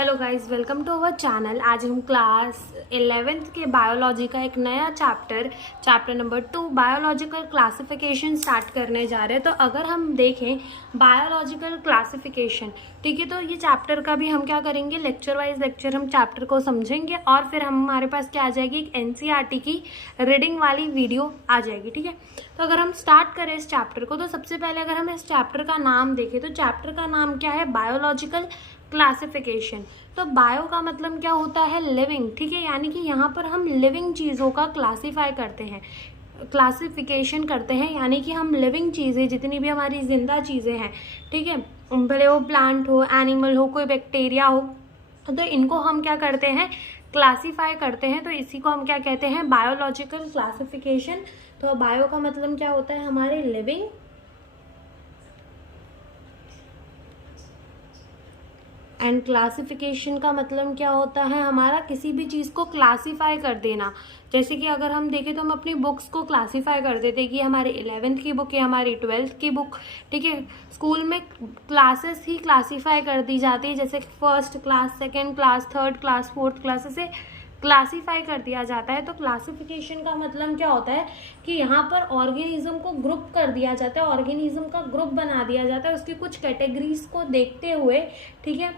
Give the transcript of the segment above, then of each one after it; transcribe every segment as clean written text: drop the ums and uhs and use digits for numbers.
Hello guys, welcome to our channel. आज हम class 11th के बायोलॉजी का एक नया chapter number 2 biological classification start करने जा रहे हैं। तो अगर हम देखें बायोलॉजिकल क्लासिफिकेशन, ठीक है, तो ये चैप्टर का भी हम क्या करेंगे, लेक्चर वाइज लेक्चर हम चैप्टर को समझेंगे और फिर हमारे पास क्या आ जाएगी, एक एनसीईआरटी की रीडिंग वाली वीडियो आ जाएगी। ठीक है, तो अगर हम स्टार्ट करें इस चैप्टर को, तो सबसे पहले अगर हम इस चैप्टर का नाम देखें तो चैप्टर का नाम क्या है, बायोलॉजिकल क्लासिफिकेशन। तो बायो का मतलब क्या होता है, लिविंग। ठीक है, यानी कि यहाँ पर हम लिविंग चीज़ों का क्लासीफाई करते हैं, क्लासिफिकेशन करते हैं, यानी कि हम लिविंग चीज़ें जितनी भी हमारी जिंदा चीज़ें हैं, ठीक है, भले वो प्लांट हो, एनिमल हो, कोई बैक्टीरिया हो, तो इनको हम क्या करते हैं, क्लासीफाई करते हैं। तो इसी को हम क्या कहते हैं, बायोलॉजिकल क्लासिफिकेशन। तो बायो का मतलब क्या होता है, हमारे लिविंग, एंड क्लासिफिकेशन का मतलब क्या होता है, हमारा किसी भी चीज़ को क्लासीफाई कर देना। जैसे कि अगर हम देखें तो हम अपनी बुक्स को क्लासीफाई कर देते हैं कि हमारी 11th की बुक है, हमारी 12th की बुक। ठीक है, स्कूल में क्लासेस ही क्लासीफाई कर दी जाती है, जैसे first class, second class, third class, fourth class, ऐसे क्लासीफाई कर दिया जाता है। तो क्लासिफिकेशन का मतलब क्या होता है कि यहाँ पर ऑर्गेनिज्म को ग्रुप कर दिया जाता है, ऑर्गेनिज्म का ग्रुप बना दिया जाता है, उसकी कुछ कैटेगरीज को देखते हुए, ठीक है,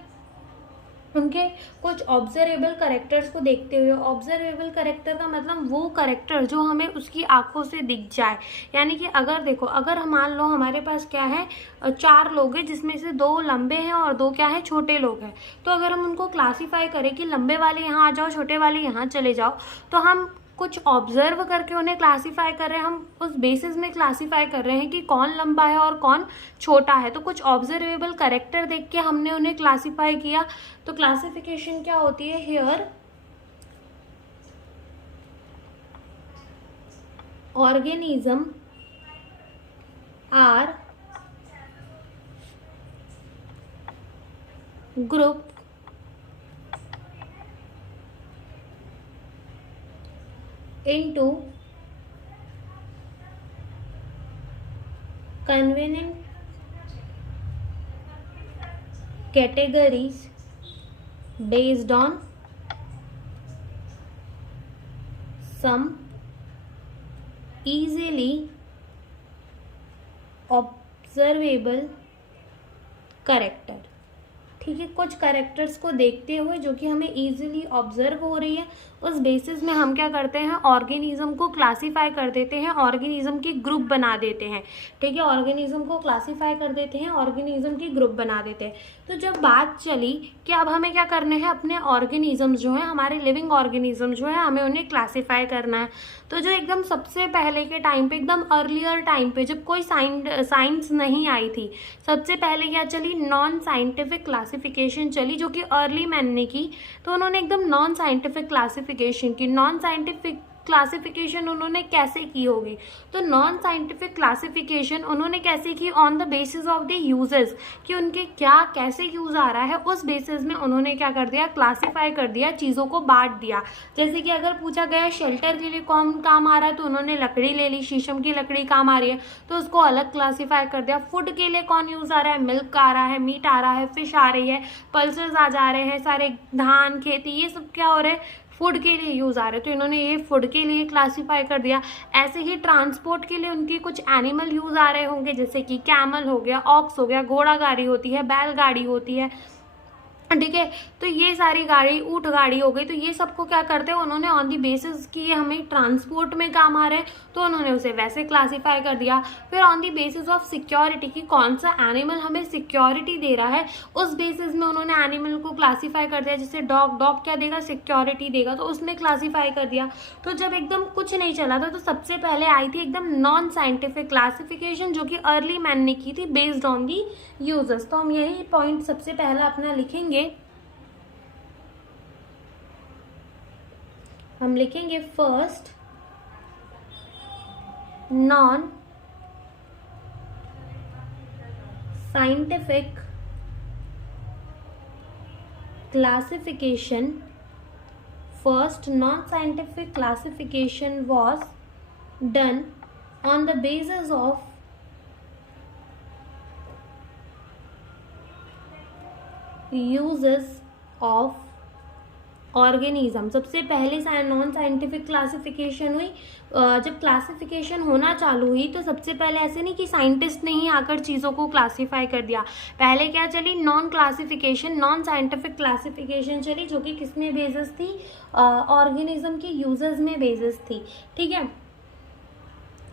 उनके कुछ ऑब्जर्वेबल करेक्टर्स को देखते हुए। ऑब्जर्वेबल करेक्टर का मतलब वो करेक्टर जो हमें उसकी आंखों से दिख जाए। यानी कि अगर देखो, अगर हम मान लो हमारे पास क्या है, 4 लोग हैं जिसमें से 2 लंबे हैं और 2 क्या है, छोटे लोग हैं। तो अगर हम उनको क्लासीफाई करें कि लंबे वाले यहाँ आ जाओ, छोटे वाले यहाँ चले जाओ, तो हम कुछ ऑब्जर्व करके उन्हें क्लासीफाई कर रहे हैं, हम उस बेसिस में क्लासीफाई कर रहे हैं कि कौन लंबा है और कौन छोटा है। तो कुछ ऑब्जर्वेबल कैरेक्टर देख के हमने उन्हें क्लासीफाई किया। तो क्लासिफिकेशन क्या होती है, here organism are group into convenient categories based on some easily observable character। ठीक है, कुछ कैरेक्टर्स को देखते हुए जो कि हमें इजीली ऑब्जर्व हो रही है, उस बेसिस में हम क्या करते हैं, ऑर्गेनिज्म को क्लासीफाई कर देते हैं, ऑर्गेनिज्म की ग्रुप बना देते हैं। ठीक है, ऑर्गेनिज्म को क्लासीफाई कर देते हैं, ऑर्गेनिज्म की ग्रुप बना देते हैं। तो जब बात चली कि अब हमें क्या करना है, अपने ऑर्गेनिज्म जो है, हमारे लिविंग ऑर्गेनिज्म जो है, हमें उन्हें क्लासीफाई करना है। तो जो एकदम सबसे पहले के टाइम पे, एकदम अर्लियर टाइम पे, जब कोई साइंस नहीं आई थी, सबसे पहले क्या चली, नॉन साइंटिफिक क्लासिफिकेशन चली, जो कि अर्ली मैन ने की। तो उन्होंने एकदम नॉन साइंटिफिक क्लासिफिकेशन की। नॉन साइंटिफिक क्लासिफिकेशन उन्होंने कैसे की होगी, तो नॉन साइंटिफिक क्लासिफिकेशन उन्होंने कैसे की, on the basis of the uses, कि उनके क्या कैसे यूज आ रहा है, उस बेसिस में उन्होंने क्या कर दिया, क्लासिफाई कर दिया, चीज़ों को बांट दिया। जैसे कि अगर पूछा गया शेल्टर के लिए कौन काम आ रहा है, तो उन्होंने लकड़ी ले ली, शीशम की लकड़ी काम आ रही है, तो उसको अलग क्लासीफाई कर दिया। फूड के लिए कौन यूज आ रहा है, मिल्क आ रहा है, मीट आ रहा है, फिश आ रही है, पल्सेस आ जा रहे हैं, सारे धान, खेती, ये सब क्या हो रहा है, फूड के लिए यूज आ रहे हैं, तो इन्होंने ये फूड के लिए क्लासीफाई कर दिया। ऐसे ही ट्रांसपोर्ट के लिए उनकी कुछ एनिमल यूज आ रहे होंगे, जैसे कि कैमल हो गया, ऑक्स हो गया, घोड़ा गाड़ी होती है, बैलगाड़ी होती है, ठीक है, तो ये सारी गाड़ी, ऊंट गाड़ी हो गई। तो ये सबको क्या करते हैं, उन्होंने ऑन दी बेसिस कि ये हमें ट्रांसपोर्ट में काम आ रहे हैं, तो उन्होंने उसे वैसे क्लासीफाई कर दिया। फिर on the basis of security, कि कौन सा एनिमल हमें सिक्योरिटी दे रहा है, उस बेसिस में उन्होंने एनिमल को क्लासीफाई कर दिया। जैसे डॉग, डॉग क्या देगा, सिक्योरिटी देगा, तो उसने क्लासीफाई कर दिया। तो जब एकदम कुछ नहीं चला था, तो सबसे पहले आई थी एकदम नॉन साइंटिफिक क्लासिफिकेशन, जो कि अर्ली मैन ने की थी, बेस्ड ऑन दी यूजर्स। तो हम यही पॉइंट सबसे पहला अपना लिखेंगे, हम लिखेंगे first non scientific classification. First non scientific classification was done on the basis of uses of organism. सबसे पहले नॉन साइंटिफिक क्लासिफिकेशन हुई। जब क्लासिफिकेशन होना चालू हुई तो सबसे पहले ऐसे नहीं कि साइंटिस्ट ने ही आकर चीज़ों को क्लासीफाई कर दिया। पहले क्या चली, non classification, non scientific classification चली, जो कि किस में बेसिस थी, ऑर्गेनिज्म के यूजेस में बेसिस थी। ठीक है,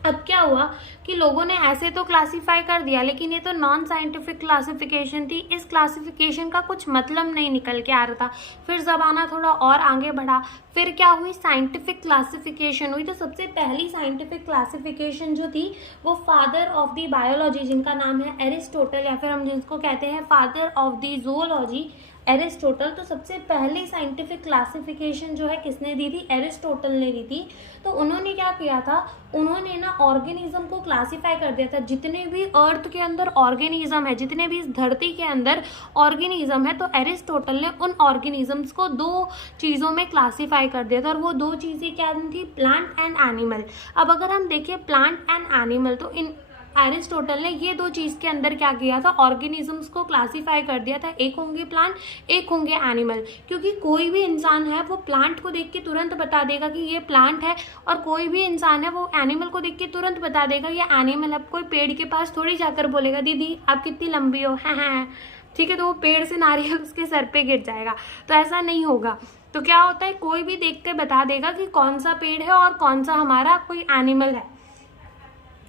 अब क्या हुआ कि लोगों ने ऐसे तो क्लासिफाई कर दिया, लेकिन ये तो नॉन साइंटिफिक क्लासिफिकेशन थी, इस क्लासिफिकेशन का कुछ मतलब नहीं निकल के आ रहा था। फिर ज़माना थोड़ा और आगे बढ़ा, फिर क्या हुई, साइंटिफिक क्लासिफिकेशन हुई। तो सबसे पहली साइंटिफिक क्लासिफिकेशन जो थी वो फादर ऑफ द बायोलॉजी, जिनका नाम है एरिस्टोटल, या फिर हम जिसको कहते हैं father of the zoology, Aristotle. तो सबसे पहली साइंटिफिक क्लासिफिकेशन जो है किसने दी थी, एरिस्टोटल ने दी थी। तो उन्होंने क्या किया था, उन्होंने ना ऑर्गेनिज्म को क्लासिफाई कर दिया था। जितने भी अर्थ के अंदर ऑर्गेनिज्म है, जितने भी इस धरती के अंदर ऑर्गेनिज्म है, तो एरिस्टोटल ने उन ऑर्गेनिजम्स को दो चीज़ों में क्लासिफाई कर दिया था, और वो दो चीज़ें क्या थी, प्लांट एंड एनिमल। अब अगर हम देखें प्लांट एंड एनिमल, तो इन एरिस्टोटल ने ये दो चीज़ के अंदर क्या किया था, ऑर्गेनिजम्स को क्लासिफाई कर दिया था, एक होंगे प्लांट, एक होंगे एनिमल। क्योंकि कोई भी इंसान है वो प्लांट को देख के तुरंत बता देगा कि ये प्लांट है, और कोई भी इंसान है वो एनिमल को देख के तुरंत बता देगा ये एनिमल है। कोई पेड़ के पास थोड़ी जाकर बोलेगा दीदी आप कितनी लंबी हो, हैं, ठीक है, तो वो पेड़ से नारियल उसके सर पे गिर जाएगा, तो ऐसा नहीं होगा। तो क्या होता है, कोई भी देख के बता देगा कि कौन सा पेड़ है और कौन सा हमारा कोई एनिमल है।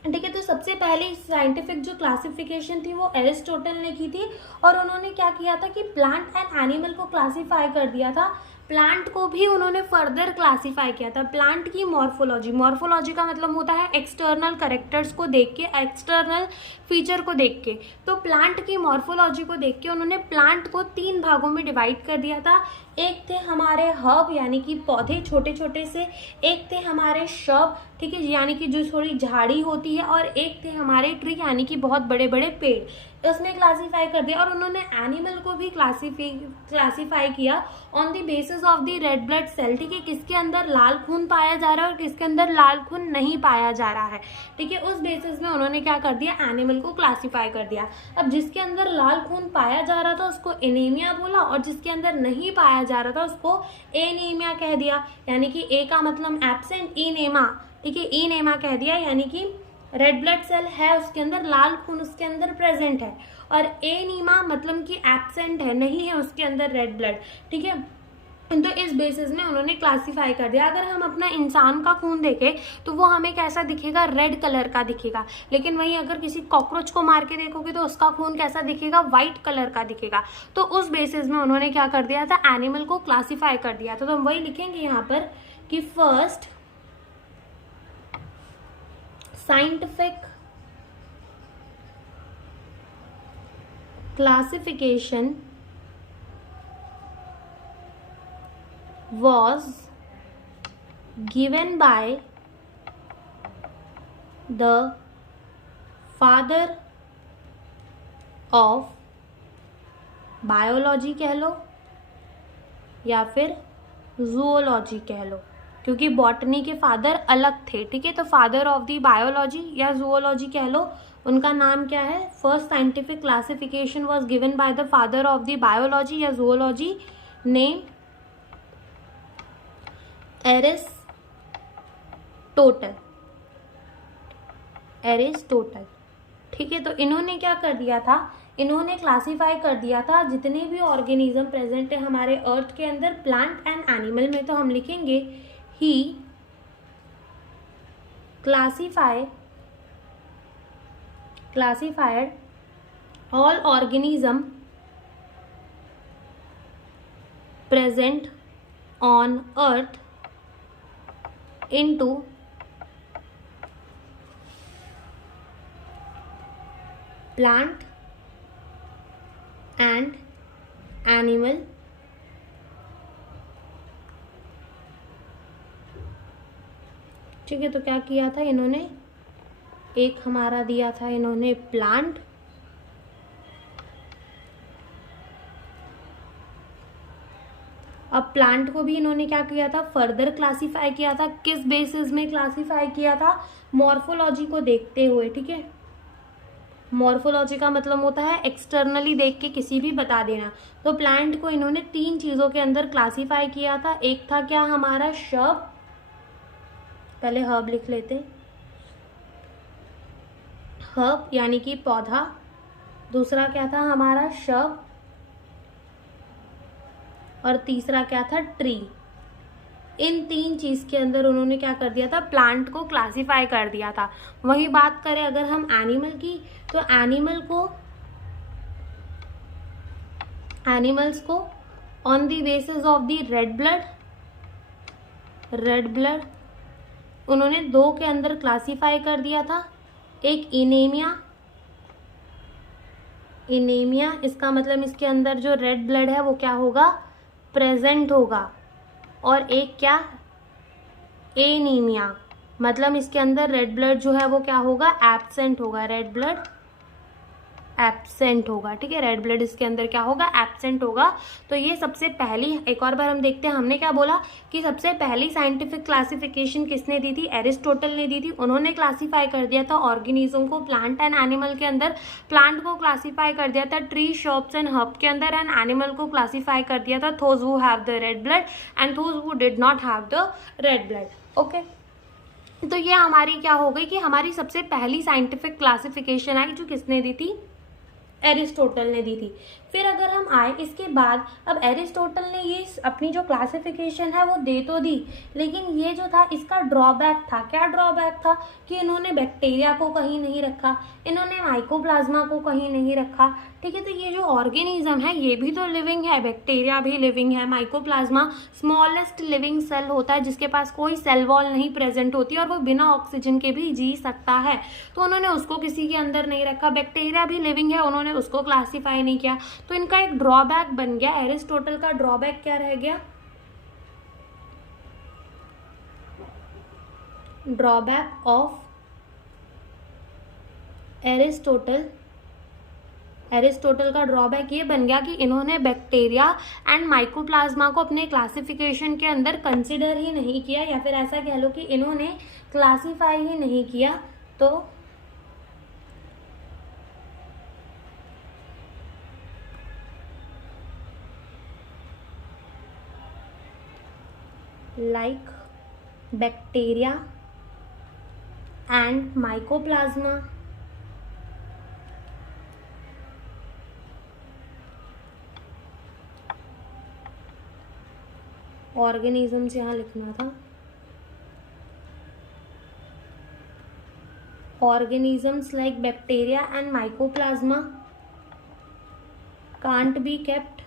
ठीक है, तो सबसे पहले साइंटिफिक जो क्लासिफिकेशन थी वो एरिस्टोटल ने की थी, और उन्होंने क्या किया था कि प्लांट एंड एनिमल को क्लासिफाई कर दिया था। प्लांट को भी उन्होंने फर्दर क्लासिफाई किया था। प्लांट की मॉर्फोलॉजी, मॉर्फोलॉजी का मतलब होता है एक्सटर्नल कैरेक्टर्स को देख के, एक्सटर्नल फीचर को देख के। तो प्लांट की मॉर्फोलॉजी को देख के उन्होंने प्लांट को 3 भागों में डिवाइड कर दिया था। एक थे हमारे हर्ब यानी कि पौधे छोटे छोटे से, एक थे हमारे शब, ठीक है, यानी कि जो थोड़ी झाड़ी होती है, और एक थे हमारे ट्री यानी कि बहुत बड़े बड़े पेड़, उसमें क्लासीफाई कर दिया। और उन्होंने एनिमल को भी क्लासीफाई किया on the basis of the red blood cell. ठीक है, किसके अंदर लाल खून पाया जा रहा है और किसके अंदर लाल खून नहीं पाया जा रहा है। ठीक है, उस बेसिस में उन्होंने क्या कर दिया, एनिमल को क्लासीफाई कर दिया। अब जिसके अंदर लाल खून पाया जा रहा था उसको एनीमिया बोला, और जिसके अंदर नहीं पाया जा रहा था उसको एनीमिया कह दिया। यानी कि ए का मतलब एब्सेंट, इनेमा, ठीक है, इनेमा कह दिया, यानी कि रेड ब्लड सेल है उसके अंदर, लाल खून उसके अंदर प्रेजेंट है, और एनीमा मतलब कि एब्सेंट है, नहीं है उसके अंदर रेड ब्लड। ठीक है, तो इस बेसिस में उन्होंने क्लासिफाई कर दिया। अगर हम अपना इंसान का खून देखें तो वो हमें कैसा दिखेगा, रेड कलर का दिखेगा, लेकिन वहीं अगर किसी कॉकरोच को मार के देखोगे तो उसका खून कैसा दिखेगा, वाइट कलर का दिखेगा। तो उस बेसिस में उन्होंने क्या कर दिया था, एनिमल को क्लासिफाई कर दिया था। तो हम वही लिखेंगे यहाँ पर कि first scientific classification was given by the father of biology कह लो या फिर जूलॉजी कह लो, क्योंकि बॉटनी के फादर अलग थे। ठीक है, तो फादर ऑफ द बायोलॉजी या जूलॉजी कह लो, उनका नाम क्या है, first scientific classification was given by the father of the biology या जूलॉजी, नेम एरिस्टोटल, एरिस्टोटल। ठीक है, तो इन्होंने क्या कर दिया था, इन्होंने क्लासिफाई कर दिया था जितने भी ऑर्गेनिज्म प्रेजेंट है हमारे अर्थ के अंदर, प्लांट एंड एनिमल में। तो हम लिखेंगे he classified all organism present on earth into plant and animal ठीक है, तो क्या किया था इन्होंने, एक हमारा दिया था इन्होंने प्लांट, अब प्लांट को भी इन्होंने क्या किया था, फर्दर क्लासिफाई किया था। किस बेसिस में क्लासिफाई किया था, मॉर्फोलॉजी को देखते हुए। ठीक है, मॉर्फोलॉजी का मतलब होता है एक्सटर्नली देख के किसी भी बता देना। तो प्लांट को इन्होंने 3 चीज़ों के अंदर क्लासीफाई किया था। एक था क्या हमारा शब, पहले हर्ब लिख लेते हैं, हर्ब यानी कि पौधा। दूसरा क्या था हमारा शब, और तीसरा क्या था ट्री। इन 3 चीज़ के अंदर उन्होंने क्या कर दिया था, प्लांट को क्लासीफाई कर दिया था। वही बात करें अगर हम एनिमल की, तो एनिमल्स को on the basis of the red blood उन्होंने 2 के अंदर क्लासीफाई कर दिया था। एक इनेमिया, इसका मतलब इसके अंदर जो रेड ब्लड है वो क्या होगा, प्रेजेंट होगा। और एक क्या, एनीमिया, मतलब इसके अंदर रेड ब्लड जो है वो क्या होगा, एब्सेंट होगा, रेड ब्लड एब्सेंट होगा। ठीक है, रेड ब्लड इसके अंदर क्या होगा, एब्सेंट होगा। तो ये सबसे पहली, एक और बार हम देखते हैं, हमने क्या बोला कि सबसे पहली साइंटिफिक क्लासिफिकेशन किसने दी थी, एरिस्टोटल ने दी थी। उन्होंने क्लासीफाई कर दिया था ऑर्गेनिज्म को प्लांट एंड एनिमल के अंदर। प्लांट को क्लासीफाई कर दिया था ट्री, शॉप्स एंड हर्ब के अंदर, एंड एनिमल को क्लासीफाई कर दिया था those who have the red blood and those who did not have the red blood. Okay, तो ये हमारी क्या हो गई कि हमारी सबसे पहली साइंटिफिक क्लासिफिकेशन आई जो किसने दी थी, एरिस्टोटल ने दी थी। फिर अगर हम आए इसके बाद, अब एरिस्टोटल ने ये अपनी जो क्लासिफिकेशन है वो दे तो दी, लेकिन ये जो था इसका ड्रॉबैक था। क्या ड्रॉबैक था कि इन्होंने बैक्टीरिया को कहीं नहीं रखा, इन्होंने माइकोप्लाज्मा को कहीं नहीं रखा। ठीक है, तो ये जो ऑर्गेनिज्म है ये भी तो लिविंग है, बैक्टीरिया भी लिविंग है, माइकोप्लाज्मा स्मॉलेस्ट लिविंग सेल होता है जिसके पास कोई सेल वॉल नहीं प्रेजेंट होती और वो बिना ऑक्सीजन के भी जी सकता है, तो उन्होंने उसको किसी के अंदर नहीं रखा। बैक्टीरिया भी लिविंग है, उन्होंने उसको क्लासीफाई नहीं किया। तो इनका एक ड्रॉबैक बन गया। एरिस्टोटल का ड्रॉबैक क्या रह गया, ड्रॉबैक ऑफ एरिस्टोटल का ड्रॉबैक ये बन गया कि इन्होंने बैक्टीरिया एंड माइकोप्लाज्मा को अपने क्लासिफिकेशन के अंदर कंसिडर ही नहीं किया, या फिर ऐसा कह लो कि इन्होंने क्लासीफाई ही नहीं किया। तो like bacteria and mycoplasma, organisms यहाँ लिखना था, organisms like bacteria and mycoplasma can't be kept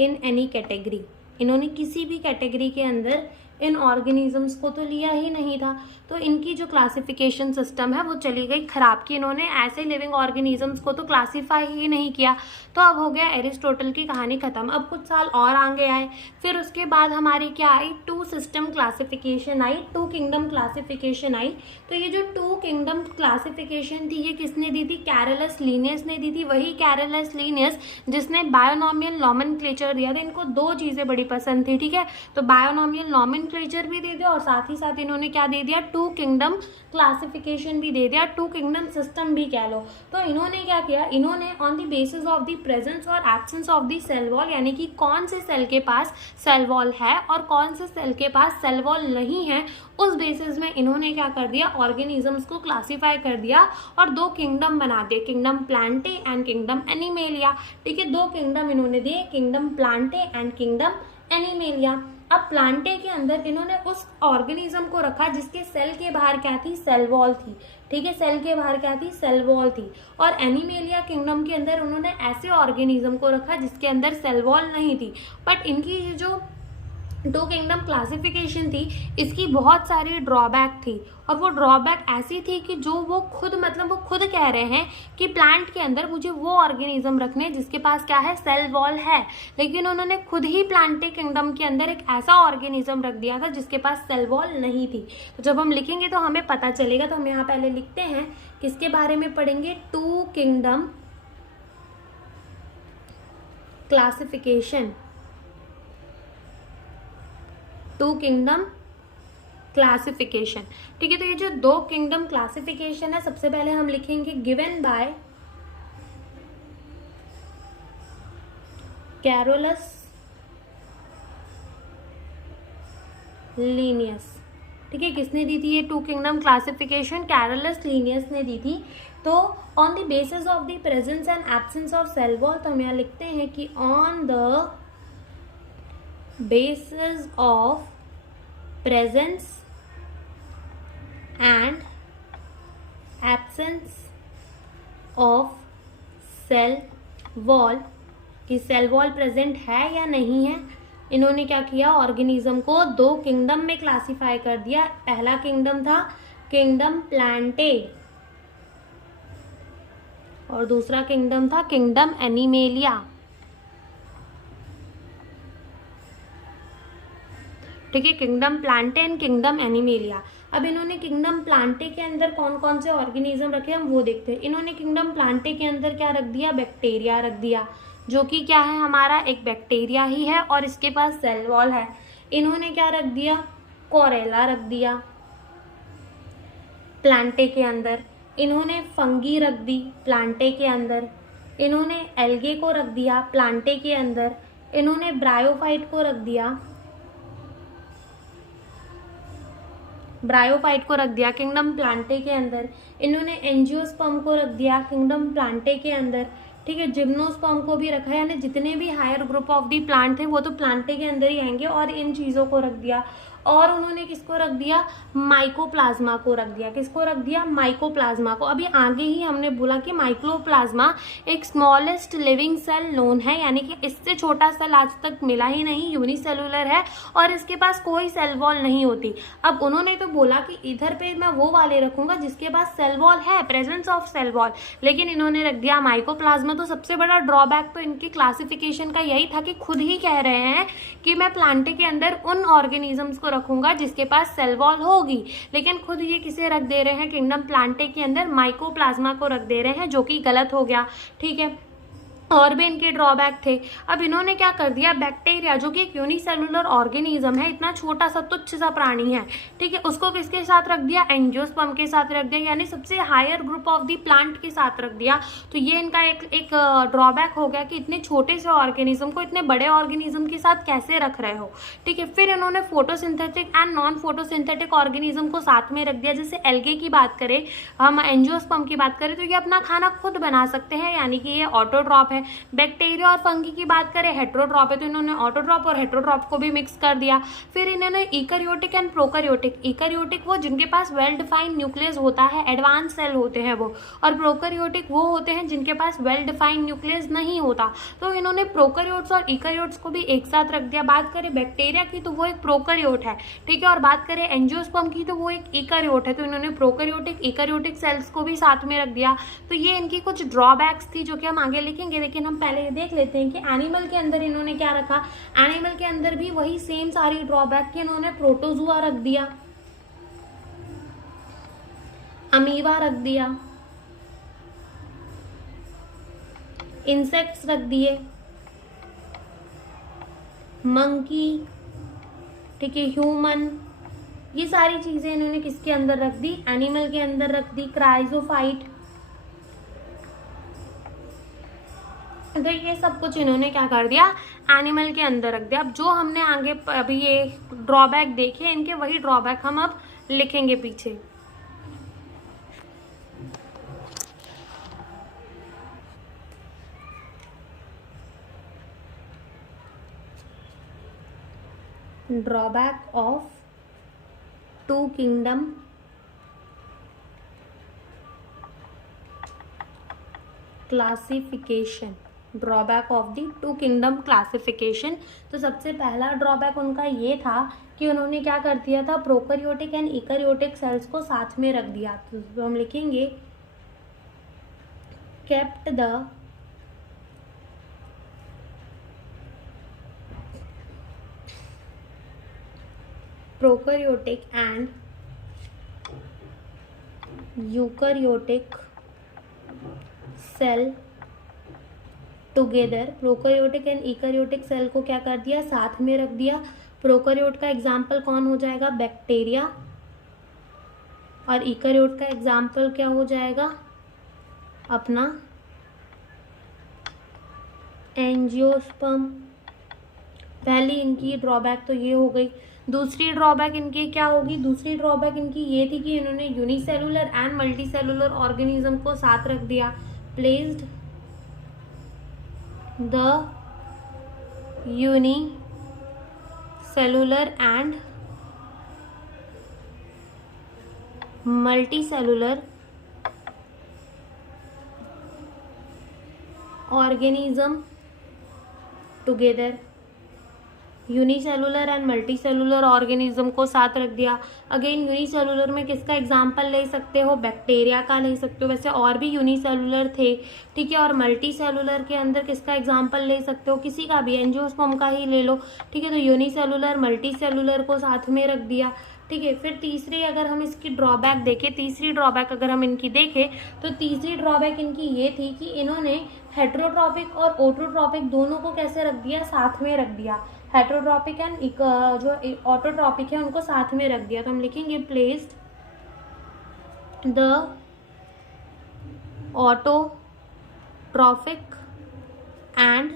in any category। इन्होंने किसी भी कैटेगरी के अंदर इन ऑर्गेनिजम्स को तो लिया ही नहीं था, तो इनकी जो क्लासिफिकेशन सिस्टम है वो चली गई खराब की। इन्होंने ऐसे लिविंग ऑर्गेनिजम्स को तो क्लासीफाई ही नहीं किया। तो अब हो गया एरिस्टोटल की कहानी खत्म। अब कुछ साल और आगे आए, फिर उसके बाद हमारी क्या आई, 2 सिस्टम क्लासिफिकेशन आई, 2 किंगडम क्लासिफिकेशन आई। तो ये जो 2 किंगडम क्लासिफिकेशन थी ये किसने दी थी, कैरोलस लीनियस ने दी थी। वही कैरोलस लीनियस जिसने बायोनॉमियल नॉमेनक्लेचर दिया था। इनको 2 चीज़ें बड़ी पसंद थी, ठीक है, तो बायोनॉमियल नॉमेनक्लेचर भी दे दिया और साथ ही साथ इन्होंने क्या दे दिया, 2 किंगडम क्लासिफिकेशन भी दे दिया, 2 किंगडम सिस्टम भी कह लो। तो इन्होंने क्या किया, इन्होंने on the basis of the presence और absence of the cell wall, यानी कि कौन से सेल के पास सेल वॉल है और कौन से सेल के पास सेल वॉल नहीं है, उस बेसिस में इन्होंने क्या कर दिया, ऑर्गेनिजम्स को क्लासीफाई कर दिया और 2 किंगडम बना दिए, kingdom Plantae and kingdom animalia. ठीक है, 2 किंगडम इन्होंने दिए, kingdom Plantae and kingdom animalia. अब प्लांटे के अंदर इन्होंने उस ऑर्गेनिज्म को रखा जिसके सेल के बाहर क्या थी, सेल वॉल थी। ठीक है, सेल के बाहर क्या थी, सेल वॉल थी। और एनिमेलिया किंगडम के अंदर उन्होंने ऐसे ऑर्गेनिज्म को रखा जिसके अंदर सेल वॉल नहीं थी। बट इनकी जो 2 किंगडम क्लासिफिकेशन थी इसकी बहुत सारी ड्रॉबैक थी, और वो ड्रॉबैक ऐसी थी कि जो वो खुद कह रहे हैं कि प्लांट के अंदर मुझे वो ऑर्गेनिज्म रखने जिसके पास क्या है, सेल वॉल है, लेकिन उन्होंने खुद ही प्लांटे किंगडम के अंदर एक ऐसा ऑर्गेनिज्म रख दिया था जिसके पास सेल वॉल नहीं थी। तो जब हम लिखेंगे तो हमें पता चलेगा। तो हम यहाँ पहले लिखते हैं, किसके बारे में पढ़ेंगे, 2 किंगडम क्लासिफिकेशन, 2 किंगडम क्लासिफिकेशन। ठीक है, तो ये जो 2 किंगडम क्लासिफिकेशन है, सबसे पहले हम लिखेंगे गिवन बाय कैरोलस लीनियस। ठीक है, किसने दी थी ये 2 किंगडम क्लासिफिकेशन? कैरोलस लीनियस ने दी थी। तो on the basis of the presence and absence of cell wall, तो हम यहाँ लिखते हैं कि on the basis of presence and absence of cell wall, कि सेल वॉल प्रेजेंट है या नहीं है, इन्होंने क्या किया, ऑर्गेनिज्म को 2 किंगडम में क्लासिफाई कर दिया। पहला किंगडम था किंगडम प्लांटे और दूसरा किंगडम था किंगडम एनिमेलिया। ठीक है, kingdom Plantae and kingdom animalia. अब इन्होंने किंगडम प्लांटे के अंदर कौन कौन से ऑर्गेनिज्म रखे हम वो देखते हैं। इन्होंने किंगडम प्लांटे के अंदर क्या रख दिया, बैक्टीरिया रख दिया, जो कि क्या है, हमारा एक बैक्टीरिया ही है और इसके पास सेल वॉल है। इन्होंने क्या रख दिया, कोरेला रख दिया प्लांटे के अंदर। इन्होंने फंगी रख दी प्लांटे के अंदर। इन्होंने एल्गे को रख दिया प्लांटे के अंदर। इन्होंने ब्रायोफाइट को रख दिया, ब्रायोफाइट को रख दिया किंगडम प्लांटे के अंदर। इन्होंने एंजियोस्पर्म को रख दिया किंगडम प्लांटे के अंदर। ठीक है, जिम्नोस्पर्म को भी रखा है, यानी जितने भी higher group of the plant थे वो तो प्लांटे के अंदर ही आएंगे, और इन चीज़ों को रख दिया। और उन्होंने किसको रख दिया, माइकोप्लाज्मा को रख दिया। किसको रख दिया, माइकोप्लाज्मा को। अभी आगे ही हमने बोला कि माइकोप्लाज्मा एक स्मॉलेस्ट लिविंग सेल नोन है, यानी कि इससे छोटा सेल आज तक मिला ही नहीं, यूनिसेलुलर है और इसके पास कोई सेल वॉल नहीं होती। अब उन्होंने तो बोला कि इधर पे मैं वो वाले रखूंगा जिसके पास सेल वॉल है, प्रेजेंस ऑफ सेल वॉल, लेकिन इन्होंने रख दिया माइकोप्लाज्मा। तो सबसे बड़ा ड्रॉबैक तो इनकी क्लासिफिकेशन का यही था कि खुद ही कह रहे हैं कि मैं प्लांटे के अंदर उन ऑर्गेनिजम्स को रखूंगा जिसके पास सेल वॉल होगी, लेकिन खुद ये किसे रख दे रहे हैं, किंगडम प्लांटे के अंदर माइकोप्लाज्मा को रख दे रहे हैं, जो कि गलत हो गया। ठीक है, और भी इनके ड्रॉबैक थे। अब इन्होंने क्या कर दिया, बैक्टीरिया जो कि एक यूनिसेलुलर ऑर्गेनिज्म है, इतना छोटा सा तुच्छ सा प्राणी है, ठीक है, उसको किसके साथ रख दिया, एंजियोस्पर्म के साथ रख दिया, यानी सबसे higher group of the plant के साथ रख दिया। तो ये इनका एक ड्रॉबैक हो गया कि इतने छोटे से ऑर्गेनिज्म को इतने बड़े ऑर्गेनिज्म के साथ कैसे रख रहे हो। ठीक है, फिर इन्होंने photosynthetic and non photosynthetic organism को साथ में रख दिया। जैसे एल्गे की बात करें, हम एंजियोस्पर्म की बात करें, तो ये अपना खाना खुद बना सकते हैं, यानी कि ये ऑटोट्रॉप है। बैक्टीरिया और फंगी की बात करें, हेट्रोट्रॉप है, तो इन्होंने ऑटोट्रॉप और हेट्रोट्रॉप को भी मिक्स कर दिया। फिर इन्होंने इकैरियोटिक एंड प्रोकैरियोटिक, इकैरियोटिक वो जिनके पास वेल डिफाइंड न्यूक्लियस होता है, एडवांस सेल होते हैं वो, और प्रोकैरियोटिक वो होते हैं जिनके पास वेल डिफाइंड न्यूक्लियस नहीं होता। तो इन्होंने प्रोकैरियोट्स और इकैरियोट्स को भी एक साथ रख दिया। बात करें बैक्टीरिया की तो वो एक प्रोकैरियोट है, ठीक है, और बात करें एंजियोस्पर्म की तो वो एक इकैरियोट है, तो इन्होंने प्रोकैरियोटिक इकैरियोटिक सेल्स को भी साथ में रख दिया। तो ये इनकी कुछ ड्रॉबैक्स थी जो कि हम आगे लिखेंगे, लेकिन हम पहले ये देख लेते हैं कि एनिमल के अंदर इन्होंने क्या रखा। एनिमल के अंदर भी वही सेम सारी ड्रॉबैक की, इन्होंने प्रोटोजुआ रख दिया, अमीबा रख दिया, इंसेक्ट्स रख दिए, मंकी, ठीक है, ह्यूमन, ये सारी चीजें इन्होंने किसके अंदर रख दी, एनिमल के अंदर रख दी। क्राइजोफाइट, तो ये सब कुछ इन्होंने क्या कर दिया, एनिमल के अंदर रख दिया। अब जो हमने आगे अभी ये ड्रॉबैक देखे, इनके वही ड्रॉबैक हम अब लिखेंगे पीछे। Drawback of 2 kingdom classification, drawback of the 2 kingdom classification. तो सबसे पहला ड्रॉबैक उनका ये था कि उन्होंने क्या कर दिया था, प्रोकैरियोटिक एंड इकैरियोटिक सेल्स को साथ में रख दिया। तो हम लिखेंगे kept the prokaryotic and eukaryotic cell together. Prokaryotic and eukaryotic cell को क्या कर दिया, साथ में रख दिया। प्रोकैरियोट का एग्जाम्पल कौन हो जाएगा, बैक्टीरिया, और ईकैरियोट का एग्जाम्पल क्या हो जाएगा अपना एंजियोस्पर्म। पहली इनकी ड्रॉबैक तो ये हो गई। दूसरी ड्रॉबैक इनकी क्या होगी, दूसरी ड्रॉबैक इनकी ये थी कि इन्होंने यूनिसेलुलर एंड मल्टीसेलुलर ऑर्गेनिज्म को साथ रख दिया। Placed the unicellular and multicellular organism together. Unicellular and multicellular organism को साथ रख दिया। अगेन यूनिसेलुलर में किसका एग्जाम्पल ले सकते हो, बैक्टीरिया का ले सकते हो, वैसे और भी यूनिसेलुलर थे, ठीक है। और मल्टीसेलुलर के अंदर किसका एग्जाम्पल ले सकते हो, किसी का भी, एंजियोस्पर्म का ही ले लो, ठीक है। तो यूनिसेलुलर मल्टीसेलुलर को साथ में रख दिया, ठीक है। फिर तीसरी अगर हम इसकी ड्रॉबैक देखें, तीसरी ड्रॉबैक अगर हम इनकी देखें तो तीसरी ड्रॉबैक इनकी ये थी कि इन्होंने हेटेरोट्रॉपिक और ऑटोट्रॉपिक दोनों को कैसे रख दिया, साथ में रख दिया। हेटेरोट्रॉपिक एंड जो ऑटोट्रॉपिक है उनको साथ में रख दिया। तो हम लिखेंगे placed the autotrophic and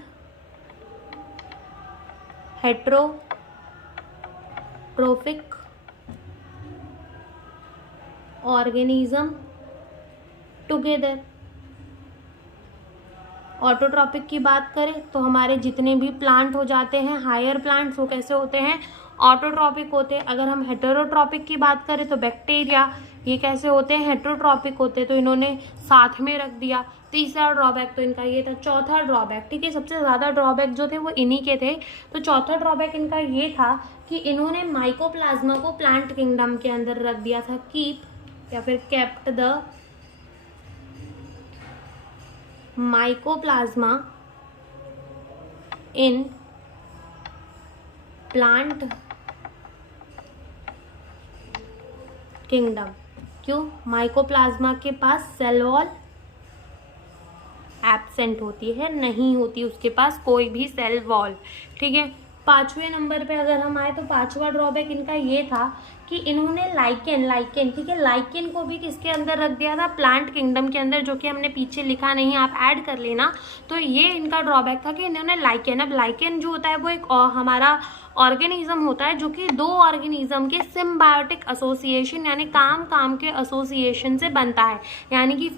heterotrophic organism together. Autotrophic की बात करें तो हमारे जितने भी प्लांट हो जाते हैं हायर प्लांट्स, वो कैसे होते हैं, ऑटोट्रॉपिक होते हैं। अगर हम हेटेरोट्रॉपिक की बात करें तो बैक्टीरिया, ये कैसे होते हैं, हेटेरोट्रॉपिक होते हैं, तो इन्होंने साथ में रख दिया। तीसरा ड्रॉबैक तो इनका ये था। चौथा ड्रॉबैक, ठीक है, सबसे ज़्यादा ड्रॉबैक जो थे वो इन्हीं के थे। तो चौथा ड्रॉबैक इनका ये था कि इन्होंने माइकोप्लाज्मा को प्लांट किंगडम के अंदर रख दिया था। कीप या फिर kept the mycoplasma in plant kingdom. क्यों, माइकोप्लाज्मा के पास सेल वॉल एब्सेंट होती है, नहीं होती उसके पास कोई भी सेल वॉल, ठीक है। पांचवें नंबर पे अगर हम आए तो पांचवा ड्रॉबैक इनका ये था कि इन्होंने लाइकेन, ठीक है, लाइकेन को भी किसके अंदर रख दिया था, प्लांट किंगडम के अंदर, जो कि हमने पीछे लिखा नहीं, आप ऐड कर लेना। तो ये इनका ड्रॉबैक था कि इन्होंने लाइकेन, अब लाइकेन जो होता है वो एक हमारा ऑर्गेनिज्म होता है जो कि दो ऑर्गेनिज्म के सिम्बायोटिक एसोसिएशन यानी काम के एसोसिएशन से बनता है। यानी कि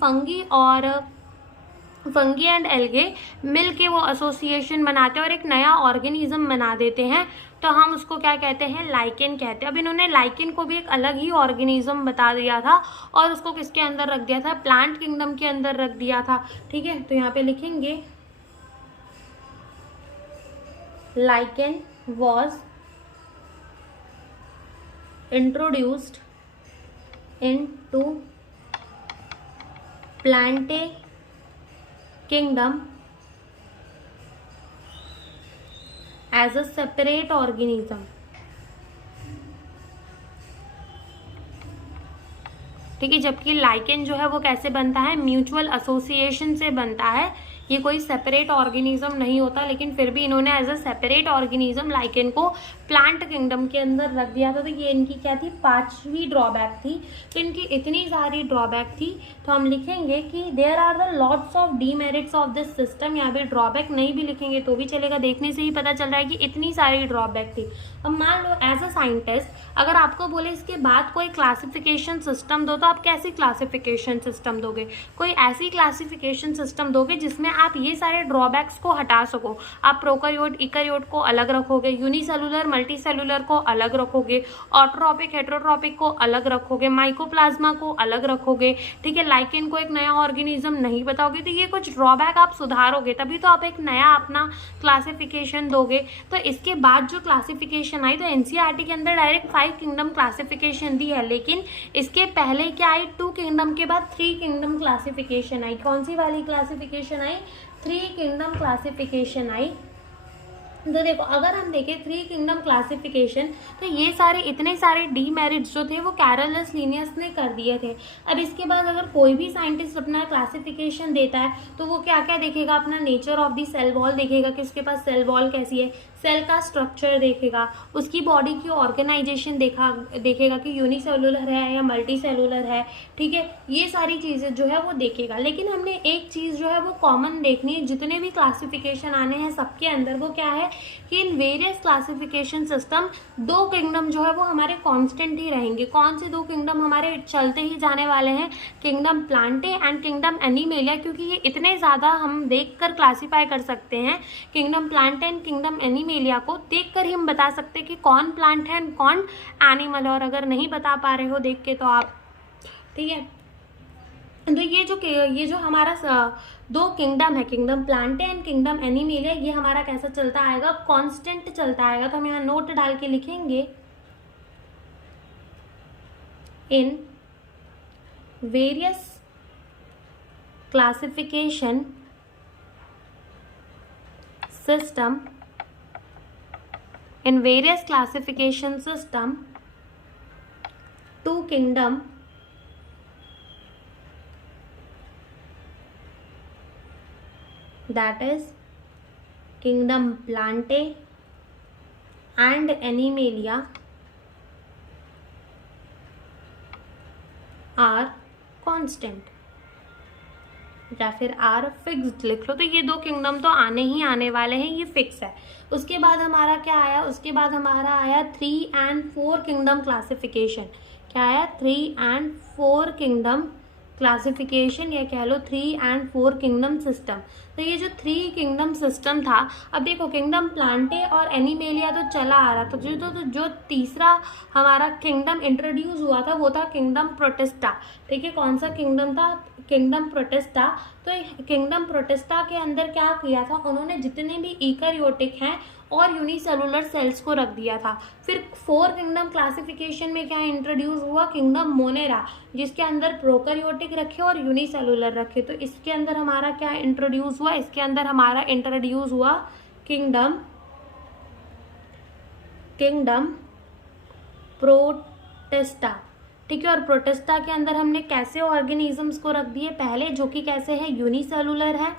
फंगी एंड एल्गे मिल के वो एसोसिएशन बनाते हैं और एक नया ऑर्गेनिज्म बना देते हैं, तो हम उसको क्या कहते हैं, लाइकेन कहते हैं। अब इन्होंने लाइकेन को भी एक अलग ही ऑर्गेनिज्म बता दिया था और उसको किसके अंदर रख दिया था, प्लांट किंगडम के अंदर रख दिया था, ठीक है। तो यहाँ पे लिखेंगे lichen was introduced into Plantae kingdom as a separate organism, ठीक है। जबकि लाइकेन जो है वो कैसे बनता है, म्यूचुअल एसोसिएशन से बनता है, ये कोई सेपरेट ऑर्गेनिज्म नहीं होता, लेकिन फिर भी इन्होंने as a separate organism lichen को प्लांट किंगडम के अंदर रख दिया था। तो ये इनकी क्या थी, पांचवी ड्रॉबैक थी। तो इनकी इतनी सारी ड्रॉबैक थी तो हम लिखेंगे कि there are the lots of demerits of this system. यहाँ पे ड्रॉबैक नहीं भी लिखेंगे तो भी चलेगा, देखने से ही पता चल रहा है कि इतनी सारी ड्रॉबैक थी। अब मान लो एज अ साइंटिस्ट अगर आपको बोले इसके बाद कोई क्लासिफिकेशन सिस्टम दो, तो आप कैसी क्लासिफिकेशन सिस्टम दोगे, कोई ऐसी क्लासिफिकेशन सिस्टम दोगे जिसमें आप ये सारे ड्रॉबैक्स को हटा सको। आप प्रोकैरियोट इकैरियोट को अलग रखोगे, यूनिसेलुलर मल्टीसेलुलर को अलग रखोगे, ऑटोट्रॉपिक हेटेरोट्रॉपिक को अलग रखोगे, माइकोप्लाज्मा को अलग रखोगे, ठीक है। लाइकेन को एक नया ऑर्गेनिज्म नहीं बताओगे, तो ये कुछ ड्रॉबैक आप सुधारोगे, तभी तो आप एक नया अपना क्लासिफिकेशन दोगे। तो इसके बाद जो क्लासिफिकेशन आई, तो एनसीईआरटी के अंदर डायरेक्ट 5 किंगडम क्लासिफिकेशन दी है, लेकिन इसके पहले क्या आई, 2 किंगडम के बाद 3 किंगडम क्लासिफिकेशन आई। कौन सी वाली क्लासिफिकेशन आई, 3 किंगडम क्लासिफिकेशन आई, तो देखो अगर हम देखें थ्री किंगडम क्लासिफिकेशन, तो ये सारे इतने सारे डीमेरिट्स जो थे वो कैरोलस लिनियस ने कर दिए थे। अब इसके बाद अगर कोई भी साइंटिस्ट अपना क्लासिफिकेशन देता है तो वो क्या क्या देखेगा, अपना nature of the cell wall देखेगा कि उसके पास सेल वॉल कैसी है, सेल का स्ट्रक्चर देखेगा, उसकी बॉडी की ऑर्गेनाइजेशन देखेगा कि यूनिसेलुलर है या मल्टी सेलुलर है, ठीक है, ये सारी चीज़ें जो है वो देखेगा। लेकिन हमने एक चीज़ जो है वो कॉमन देखनी है, जितने भी क्लासिफिकेशन आने हैं सबके अंदर, वो क्या है कि इन वेरियस क्लासिफिकेशन सिस्टम दो किंगडम जो है वो हमारे कांस्टेंट ही रहेंगे। कौन से दो किंगडम हमारे चलते ही जाने वाले हैं, kingdom Plantae and kingdom animalia, क्योंकि ये इतने ज़्यादा हम देखकर क्लासीफाई कर सकते हैं kingdom Plantae and kingdom animalia को देखकर ही हम बता सकते हैं कि कौन प्लांट है कौन एनिमल है। और अगर नहीं बता पा रहे हो देख के तो आप, ठीक है, तो ये जो हमारा दो किंगडम है, kingdom Plantae and kingdom animalia, ये हमारा कैसा चलता आएगा, कांस्टेंट चलता आएगा। तो हम यहाँ नोट डाल के लिखेंगे in various classification system, in various classification system, two kingdom that is kingdom Plantae and Animalia are constant, या फिर आर फिक्स्ड लिख लो। तो ये दो किंगडम तो आने ही आने वाले हैं, ये फिक्स है। उसके बाद हमारा क्या आया, उसके बाद हमारा आया 3 and 4 किंगडम क्लासिफिकेशन। क्या आया, 3 and 4 किंगडम क्लासिफिकेशन, या कह लो 3 and 4 किंगडम सिस्टम। तो ये जो 3 किंगडम सिस्टम था, अब देखो किंगडम प्लांटे और एनिमेलिया तो चला आ रहा था, जो तीसरा हमारा किंगडम इंट्रोड्यूस हुआ था वो था किंगडम प्रोटिस्टा, ठीक है। कौन सा किंगडम था, किंगडम प्रोटिस्टा। तो किंगडम प्रोटिस्टा के अंदर क्या किया था उन्होंने, जितने भी ईकैरियोटिक हैं और यूनिसेलुलर सेल्स को रख दिया था। फिर 4 किंगडम क्लासिफिकेशन में क्या इंट्रोड्यूस हुआ, किंगडम मोनेरा, जिसके अंदर प्रोकैरियोटिक रखे और यूनिसेलुलर रखे। तो इसके अंदर हमारा क्या इंट्रोड्यूस हुआ, इसके अंदर हमारा इंट्रोड्यूस हुआ किंगडम प्रोटिस्टा, ठीक है। और प्रोटिस्टा के अंदर हमने कैसे ऑर्गेनिजम्स को रख दिए, पहले जो कि कैसे है, यूनिसेलुलर है,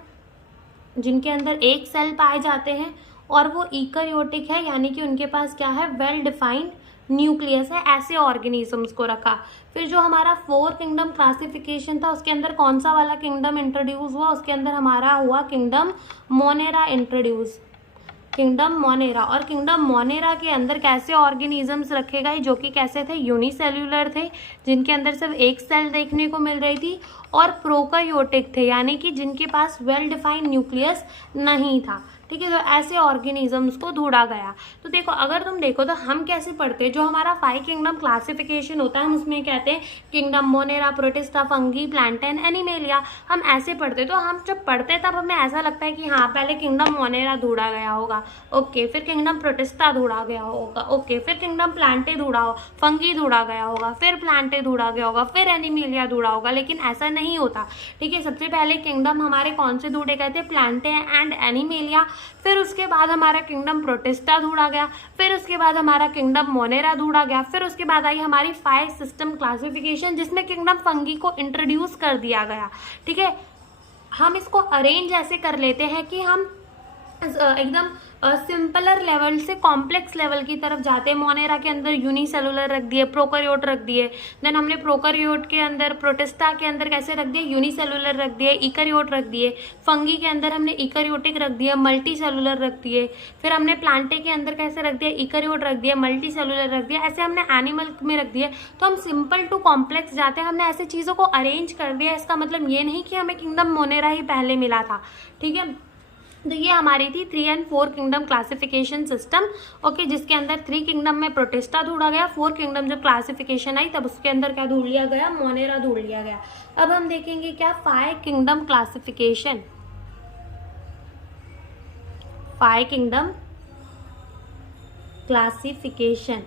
जिनके अंदर एक सेल पाए जाते हैं, और वो ईकैरियोटिक है, यानी कि उनके पास क्या है, वेल डिफाइंड न्यूक्लियस है, ऐसे ऑर्गेनिजम्स को रखा। फिर जो हमारा 4 किंगडम क्लासिफिकेशन था उसके अंदर कौन सा वाला किंगडम इंट्रोड्यूस हुआ, उसके अंदर हमारा हुआ kingdom Monera introduce, kingdom Monera. और किंगडम मोनेरा के अंदर कैसे ऑर्गेनिजम्स रखे गए, जो कि कैसे थे, यूनिसेल्युलर थे, जिनके अंदर सिर्फ एक सेल देखने को मिल रही थी, और प्रोकैरियोटिक थे, यानी कि जिनके पास वेल डिफाइंड न्यूक्लियस नहीं था, ठीक है। तो ऐसे ऑर्गेनिजम्स को ढूंढा गया। तो देखो अगर तुम देखो तो हम कैसे पढ़ते हैं, जो हमारा 5 किंगडम क्लासिफिकेशन होता है हम उसमें कहते हैं kingdom Monera, protista, fungi, plantain, animalia, हम ऐसे पढ़ते। तो हम जब पढ़ते तब हमें ऐसा लगता है कि हाँ पहले किंगडम मोनेरा ढूंढा गया होगा, ओके, फिर किंगडम प्रोटिस्टा ढूंढा गया होगा, ओके, फिर किंगडम प्लांटे ढूंढा हो, फंगी ढूंढा गया होगा, फिर प्लांटे ढूंढा गया होगा, फिर एनिमेलिया ढूंढा होगा, लेकिन ऐसा नहीं होता, ठीक है। सबसे पहले किंगडम हमारे कौन से ढूंढे गए थे, प्लांटे एंड एनिमेलिया, फिर उसके बाद हमारा किंगडम प्रोटिस्टा ढूंढा गया, फिर उसके बाद हमारा किंगडम मोनेरा ढूंढा गया, फिर उसके बाद आई हमारी 5 सिस्टम क्लासिफिकेशन, जिसमें किंगडम फंगी को इंट्रोड्यूस कर दिया गया, ठीक है। हम इसको अरेंज ऐसे कर लेते हैं कि हम एकदम सिंपलर लेवल से कॉम्प्लेक्स लेवल की तरफ जाते हैं। मोनेरा के अंदर यूनिसेलुलर रख दिए, प्रोकैरियोट रख दिए, देन हमने प्रोकैरियोट के अंदर, प्रोटिस्टा के अंदर कैसे रख दिए, यूनिसेलुलर रख दिए, ईकैरियोट रख दिए, फंगी के अंदर हमने ईकैरियोटिक रख दिया, मल्टी सेलुलर रख दिए, फिर हमने प्लांटे के अंदर कैसे रख दिया, ईकैरियोट रख दिया, मल्टी सेलुलर रख दिया, ऐसे हमने एनिमल में रख दिए। तो हम सिंपल टू कॉम्प्लेक्स जाते हैं, हमने ऐसे चीज़ों को अरेंज कर दिया। इसका मतलब ये नहीं कि हमें किंगडम मोनेरा ही पहले मिला था, ठीक है। तो ये हमारी थी 3 and 4 kingdom classification system, okay, जिसके अंदर 3 किंगडम में प्रोटिस्टा ढूंढा गया, 4 किंगडम जब क्लासिफिकेशन आई तब उसके अंदर क्या ढूंढ लिया गया, मोनेरा ढूंढ लिया गया। अब हम देखेंगे क्या 5 किंगडम क्लासिफिकेशन, 5 किंगडम क्लासिफिकेशन।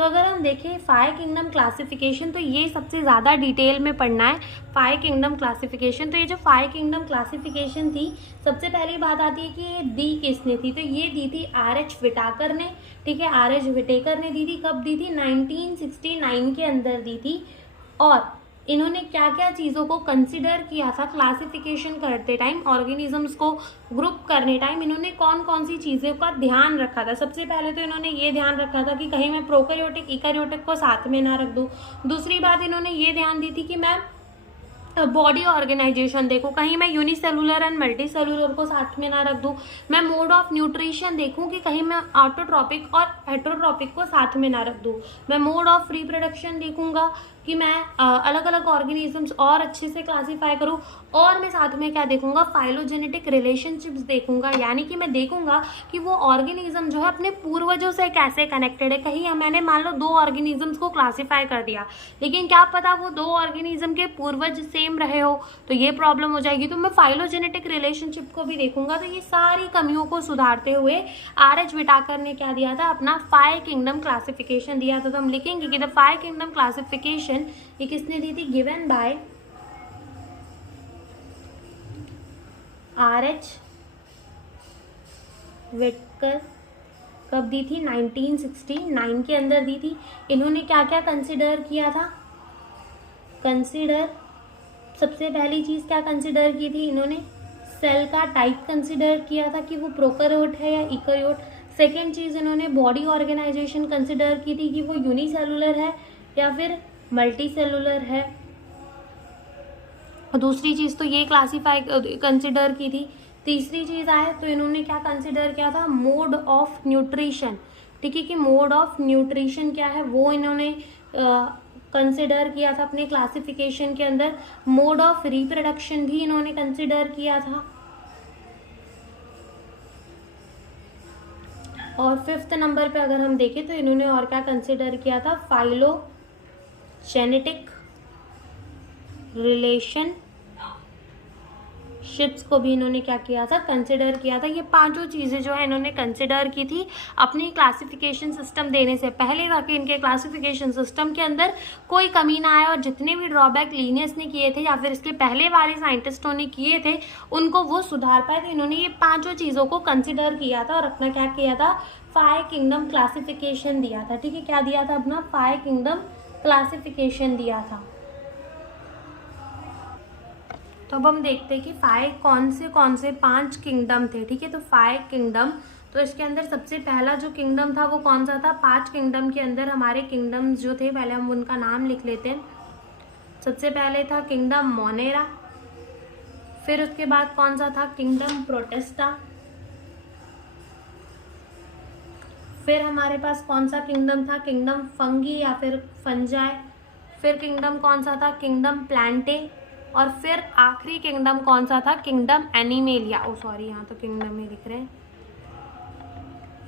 तो अगर हम देखें फाइव किंगडम क्लासिफिकेशन, तो ये सबसे ज़्यादा डिटेल में पढ़ना है फाइव किंगडम क्लासिफिकेशन। तो ये जो फाइव किंगडम क्लासिफिकेशन थी, सबसे पहली बात आती है कि ये दी किसने थी, तो ये दी थी R.H. विटाकर ने, ठीक है, R.H. विटेकर ने दी थी। कब दी थी? 1969 के अंदर दी थी। और इन्होंने क्या क्या चीज़ों को कंसिडर किया था क्लासिफिकेशन करते टाइम, ऑर्गेनिजम्स को ग्रुप करने टाइम इन्होंने कौन कौन सी चीज़ों का ध्यान रखा था। सबसे पहले तो इन्होंने ये ध्यान रखा था कि कहीं मैं प्रोकैरियोटिक इकैरियोटिक को साथ में ना रख दूँ। दूसरी बात इन्होंने ये ध्यान दी थी कि मैं बॉडी ऑर्गेनाइजेशन देखूँ, कहीं मैं यूनिसेलुलर एंड मल्टी सेलुलर को साथ में ना रख दूँ। मैं मोड ऑफ न्यूट्रिशन देखूँ कि कहीं मैं ऑटोट्रॉपिक और हेटरोट्रॉपिक को साथ में ना रख दूँ। मैं मोड ऑफ रिप्रोडक्शन देखूँगा कि मैं अलग अलग ऑर्गेनिजम्स और अच्छे से क्लासीफाई करूँ। और मैं साथ में क्या देखूँगा? फाइलोजेनेटिक रिलेशनशिप्स देखूँगा, यानी कि मैं देखूँगा कि वो ऑर्गेनिज्म जो है अपने पूर्वजों से कैसे कनेक्टेड है। कहीं मैंने मान लो दो ऑर्गेनिजम्स को क्लासीफाई कर दिया, लेकिन क्या पता वो दो ऑर्गेनिज्म के पूर्वज सेम रहे हो, तो ये प्रॉब्लम हो जाएगी। तो मैं फाइलोजेनेटिक रिलेशनशिप को भी देखूँगा। तो ये सारी कमियों को सुधारते हुए R.H. विटाकर ने क्या दिया था? अपना फाइव किंगडम क्लासिफिकेशन दिया था। तो हम लिखेंगे कि द फाइव किंगडम क्लासिफिकेशन ये किसने दी थी? Given by R.H. विटकर। कब दी थी? 1969 के अंदर दी थी। इन्होंने क्या क्या कंसिडर किया था? सबसे पहली चीज़ क्या कंसिडर की थी इन्होंने? सेल का टाइप कंसिडर किया था कि वो प्रोकैरियोट है या यूकैरियोट। सेकेंड चीज़ इन्होंने बॉडी ऑर्गेनाइजेशन कंसिडर की थी कि वो यूनिसेलुलर है या फिर मल्टी सेलुलर है। दूसरी चीज़ तो ये क्लासीफाई कंसिडर की थी। तीसरी चीज़ आए तो इन्होंने क्या कंसिडर किया था? मोड ऑफ न्यूट्रिशन, ठीक है, कि मोड ऑफ न्यूट्रिशन क्या है वो इन्होंने कंसिडर किया था अपने क्लासिफिकेशन के अंदर। मोड ऑफ रिप्रोडक्शन भी इन्होंने कंसिडर किया था। और फिफ्थ नंबर पे अगर हम देखें तो इन्होंने और क्या कंसिडर किया था? फाइलोजेनेटिक रिलेशनशिप्स को भी इन्होंने क्या किया था? कंसिडर किया था। ये पांचों चीज़ें जो है इन्होंने कंसिडर की थी अपनी क्लासिफिकेशन सिस्टम देने से पहले, ताकि इनके क्लासिफिकेशन सिस्टम के अंदर कोई कमी ना आए और जितने भी ड्रॉबैक लीनियस ने किए थे या फिर इसके पहले वाले साइंटिस्टों ने किए थे उनको वो सुधार पाए। तो इन्होंने ये पांचों चीज़ों को कंसिडर किया था और अपना क्या किया था? फाइव किंगडम क्लासिफिकेशन दिया था, ठीक है। क्या दिया था? अपना फाइव किंगडम क्लासिफिकेशन दिया था। तो अब हम देखते हैं कि फाइव कौन से पांच किंगडम थे, ठीक है। तो फाइव किंगडम, तो इसके अंदर सबसे पहला जो किंगडम था वो कौन सा था? पांच किंगडम के अंदर हमारे किंगडम्स जो थे पहले हम उनका नाम लिख लेते हैं। सबसे पहले था किंगडम मोनेरा, फिर उसके बाद कौन सा था? Kingdom protista. फिर हमारे पास कौन सा किंगडम था? किंगडम फंगी या फिर फंजाई। फिर किंगडम कौन सा था? Kingdom Plantae. और फिर आखिरी किंगडम कौन सा था? Kingdom animalia. ओ सॉरी, यहाँ तो किंगडम ही लिख रहे हैं,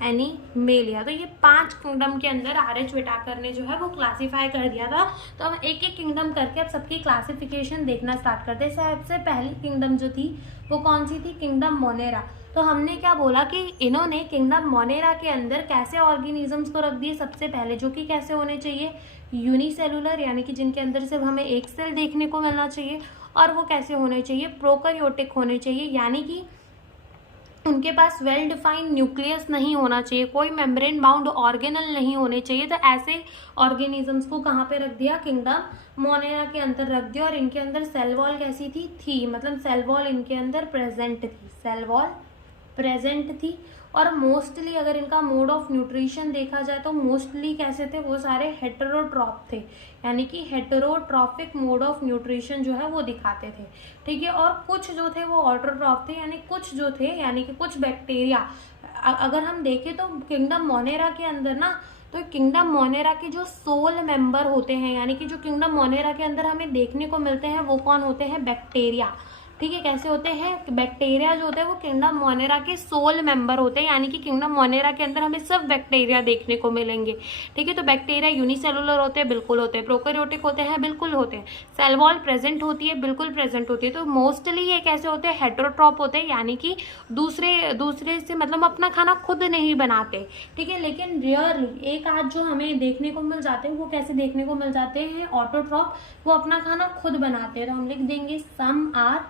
एनिमेलिया। तो ये पांच किंगडम के अंदर R.H. विटाकर ने जो है वो क्लासीफाई कर दिया था। तो हम एक एक किंगडम करके अब सबकी क्लासिफिकेशन देखना स्टार्ट करते हैं। सबसे पहली किंगडम जो थी वो कौन सी थी? Kingdom Monera. तो हमने क्या बोला कि इन्होंने किंगडम मोनेरा के अंदर कैसे ऑर्गेनिजम्स को रख दिए? सबसे पहले जो कि कैसे होने चाहिए? यूनिसेलुलर, यानी कि जिनके अंदर सिर्फ हमें एक सेल देखने को मिलना चाहिए। और वो कैसे होने चाहिए? प्रोकैरियोटिक होने चाहिए, यानी कि उनके पास वेल डिफाइंड न्यूक्लियस नहीं होना चाहिए, कोई मेम्ब्रेन बाउंड ऑर्गेनल नहीं होने चाहिए। तो ऐसे ऑर्गेनिजम्स को कहाँ पे रख दिया? किंगडम मोनेरा के अंदर रख दिया। और इनके अंदर सेल वॉल कैसी थी? मतलब सेल वॉल इनके अंदर प्रेजेंट थी, सेल वॉल प्रेजेंट थी। और मोस्टली अगर इनका मोड ऑफ न्यूट्रिशन देखा जाए तो मोस्टली कैसे थे? वो सारे हेटेरोट्रॉप थे, यानी कि हेटेरोट्रॉफिक मोड ऑफ न्यूट्रिशन जो है वो दिखाते थे, ठीक है। और कुछ जो थे वो ऑटोट्रॉप थे, यानी कुछ जो थे, यानी कि कुछ बैक्टीरिया। अगर हम देखें तो किंगडम मोनेरा के अंदर ना, तो किंगडम मोनेरा के जो सोल मेंबर होते हैं, यानी कि जो किंगडम मोनेरा के अंदर हमें देखने को मिलते हैं वो कौन होते हैं? बैक्टीरिया, ठीक है। कैसे होते हैं, बैक्टीरिया जो होते हैं वो किंगडम मोनेरा के सोल मेंबर होते हैं, यानी कि किंगडम मोनेरा के अंदर हमें सिर्फ बैक्टीरिया देखने को मिलेंगे। ठीक है, तो बैक्टीरिया यूनिसेलुलर होते हैं, बिल्कुल होते हैं। प्रोकैरियोटिक होते हैं, बिल्कुल होते हैं। सेल वॉल प्रेजेंट होती है, बिल्कुल प्रेजेंट होती है। तो मोस्टली ये कैसे होते हैं, हेटेरोट्रॉप होते हैं, यानी कि दूसरे से मतलब अपना खाना खुद नहीं बनाते। ठीक है, लेकिन रेयरली एक आध जो हमें देखने को मिल जाते हैं वो कैसे देखने को मिल जाते हैं, ऑटोट्रॉप, वो अपना खाना खुद बनाते हैं। तो हम लिख देंगे सम आर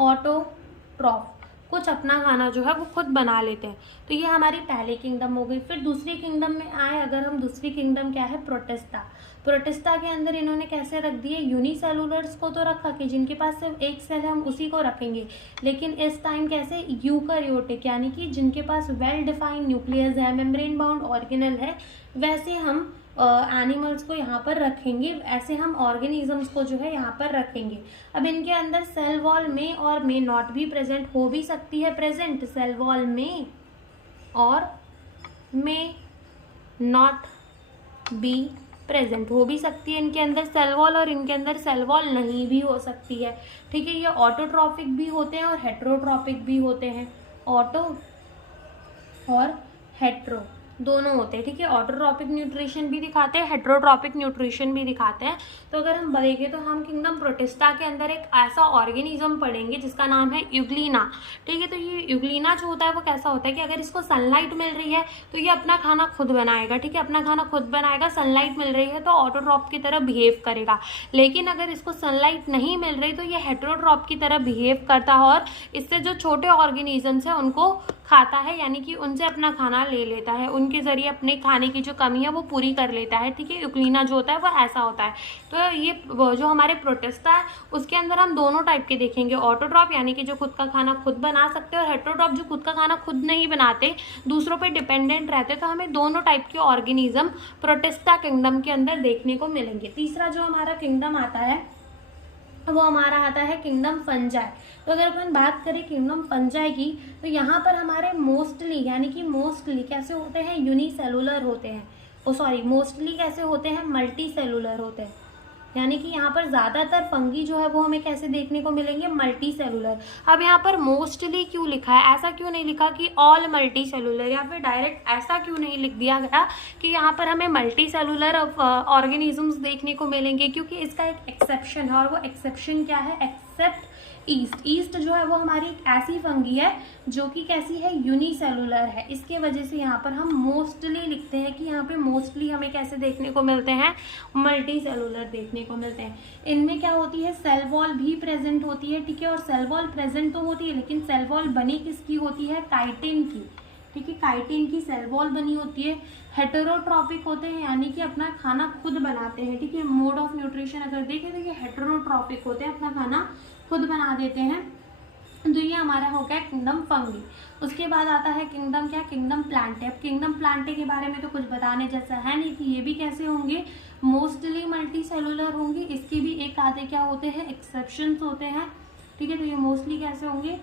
ऑटोट्रॉफ, कुछ अपना खाना जो है वो खुद बना लेते हैं। तो ये हमारी पहली किंगडम हो गई। फिर दूसरी किंगडम में आए अगर हम, दूसरी किंगडम क्या है, प्रोटिस्टा। प्रोटिस्टा के अंदर इन्होंने कैसे रख दिए, यूनिसेलुलर्स को तो रखा कि जिनके पास सिर्फ एक सेल है हम उसी को रखेंगे, लेकिन इस टाइम कैसे, यूकैरियोटिक, यानी कि जिनके पास वेल डिफाइंड न्यूक्लियस है, मेम्ब्रेन बाउंड ऑर्गेनल है, वैसे हम एनिमल्स को यहाँ पर रखेंगे, ऐसे हम ऑर्गेनिजम्स को जो है यहाँ पर रखेंगे। अब इनके अंदर सेल वॉल में और में नॉट भी प्रेजेंट, हो भी सकती है प्रेजेंट, सेल वॉल में और में नॉट बी प्रेजेंट, हो भी सकती है इनके अंदर सेल वॉल और इनके अंदर सेल वॉल नहीं भी हो सकती है। ठीक है, ये ऑटोट्रॉपिक भी होते हैं और हेटेरोट्रॉपिक भी होते हैं, ऑटो और हेट्रो दोनों होते हैं। ठीक है, ऑटोट्रॉपिक न्यूट्रिशन भी दिखाते हैं, हेटेरोट्रॉपिक न्यूट्रिशन भी दिखाते हैं। तो अगर हम देखें तो हम किंगडम प्रोटिस्टा के अंदर एक ऐसा ऑर्गेनिज्म पढ़ेंगे जिसका नाम है यूग्लिना। ठीक है, तो ये यूग्लिना जो होता है वो कैसा होता है कि अगर इसको सनलाइट मिल रही है तो ये अपना खाना खुद बनाएगा। ठीक है, अपना खाना खुद बनाएगा, सनलाइट मिल रही है तो ऑटोट्रॉप की तरह बिहेव करेगा। लेकिन अगर इसको सनलाइट नहीं मिल रही तो ये हेटेरोट्रॉप की तरह बिहेव करता है और इससे जो छोटे ऑर्गेनिजम्स हैं उनको खाता है, यानी कि उनसे अपना खाना ले लेता है, उनके जरिए अपने खाने की जो कमी है वो पूरी कर लेता है। ठीक है, यूग्लिना जो होता है वो ऐसा होता है। तो ये जो हमारे प्रोटिस्टा है उसके अंदर हम दोनों टाइप के देखेंगे, ऑटोट्रॉप यानी कि जो खुद का खाना खुद बना सकते हैं, और हेटेरोट्रॉप जो खुद का खाना खुद नहीं बनाते, दूसरों पे डिपेंडेंट रहते। तो हमें दोनों टाइप के ऑर्गेनिज्म प्रोटिस्टा किंगडम के अंदर देखने को मिलेंगे। तीसरा जो हमारा किंगडम आता है वो हमारा आता है किंगडम फंजाई। तो अगर अपन बात करें किंगडम फंजाई की, तो यहाँ पर हमारे मोस्टली, यानी कि मोस्टली कैसे होते हैं, यूनिसेलुलर होते हैं, मोस्टली कैसे होते हैं, मल्टी सेलुलर होते हैं। यानी कि यहाँ पर ज़्यादातर फंगी जो है वो हमें कैसे देखने को मिलेंगे, मल्टी सेलुलर। अब यहाँ पर मोस्टली क्यों लिखा है, ऐसा क्यों नहीं लिखा कि ऑल मल्टी सेलुलर, या फिर डायरेक्ट ऐसा क्यों नहीं लिख दिया गया कि यहाँ पर हमें मल्टी सेलुलर ऑर्गेनिजम्स देखने को मिलेंगे, क्योंकि इसका एक एक्सेप्शन है। और वो एक्सेप्शन क्या है, एक्सेप्ट ईस्ट। ईस्ट जो है वो हमारी एक ऐसी फंगी है जो कि कैसी है, यूनिसेलुलर है। इसके वजह से यहाँ पर हम मोस्टली लिखते हैं कि यहाँ पे मोस्टली हमें कैसे देखने को मिलते हैं, मल्टी सेलुलर देखने को मिलते हैं। इनमें क्या होती है, सेल वॉल भी प्रेजेंट होती है। ठीक है, और सेल वॉल प्रेजेंट तो होती है, लेकिन सेल वॉल बनी किसकी होती है, काइटिन की। ठीक है, काइटिन की सेल वॉल बनी होती है। हेटेरोट्रॉपिक होते हैं, यानी कि अपना खाना खुद बनाते हैं। ठीक है, मोड ऑफ न्यूट्रिशन अगर देखें तो ये हेटेरोट्रॉपिक होते हैं, अपना खाना खुद बना देते हैं। तो ये हमारा हो गया किंगडम फंगी। उसके बाद आता है किंगडम क्या, किंगडम प्लांटे। अब किंगडम प्लांटे के बारे में तो कुछ बताने जैसा है नहीं कि ये भी कैसे होंगे, मोस्टली मल्टी सेलुलर होंगे। इसके भी एक आधे क्या होते हैं, एक्सेप्शंस होते हैं। ठीक है, तो ये मोस्टली कैसे होंगे,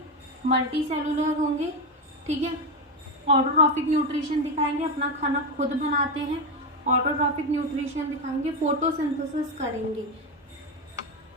मल्टी सेलुलर होंगे। ठीक है, ऑटोट्रॉपिक न्यूट्रिशन दिखाएंगे, अपना खाना खुद बनाते हैं। ऑटोट्रॉपिक न्यूट्रिशन दिखाएंगे, फोटोसिंथेसिस करेंगे।